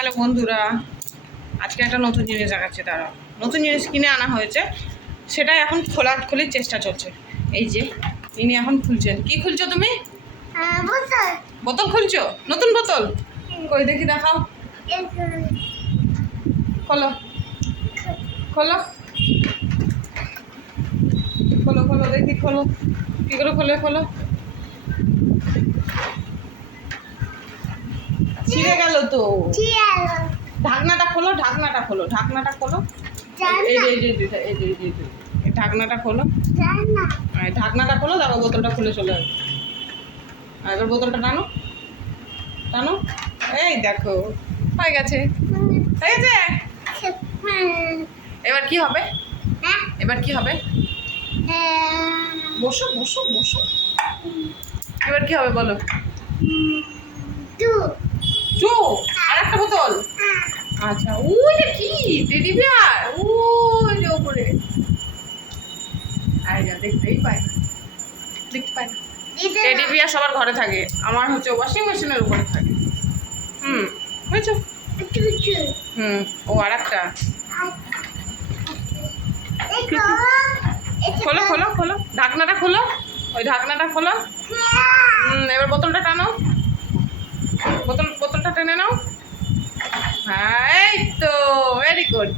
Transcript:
Hello বন্ধুরা আজকে একটা নতুন জিনিস দেখাচ্ছে তারা নতুন জিনিস কিনে আনা হয়েছে সেটা এখন খোলা খুলির চেষ্টা চলছে। এই যে ইনি এখন খুলছেন। কি খুলছো তুমি? হ্যাঁ, বোতল। বোতল খুলছো? নতুন বোতল? কই দেখি দেখাও। খোলো। খোলো। খোলো খোলো দেখি খোলো। কি করে খোলে খোলো। ছিঁড়ে গেল তো। ঢাকনাটা খোলো ঢাকনাটা খোলো ঢাকনাটা খোলো। ঢাকনাটা খোলো। ঢাকনাটা খোলো দেখো বোতলটা খুলে চলে যাবে এবার বোতলটা টানো। টানো। এই দেখো হয়ে গেছে। হয়ে গেছে? এবার কি হবে? এবার কি হবে? বসো বসো বসো। এবার কি হবে বলো? চো আর একটা বোতল। আচ্ছা ওই যে কি? টেডি বিয়ার ওই যে ওপরে। আরে যা, দেখতেই না। দেখতে পায় না। টেডি বিয়ার সবার ঘরে থাকে। আমার হচ্ছে ওয়াশিং মেশিনের উপরে থাকে। হুম বুঝছ হুম, ও আর একটা খোলো খোলো খোলো। ঢাকনাটা খোলো। ওই ঢাকনাটা খোলো। হুম, এবার বোতলটা টানো বোতল বোতলটা টেনে নাও হ্যাঁ এই তো ভেরি গুড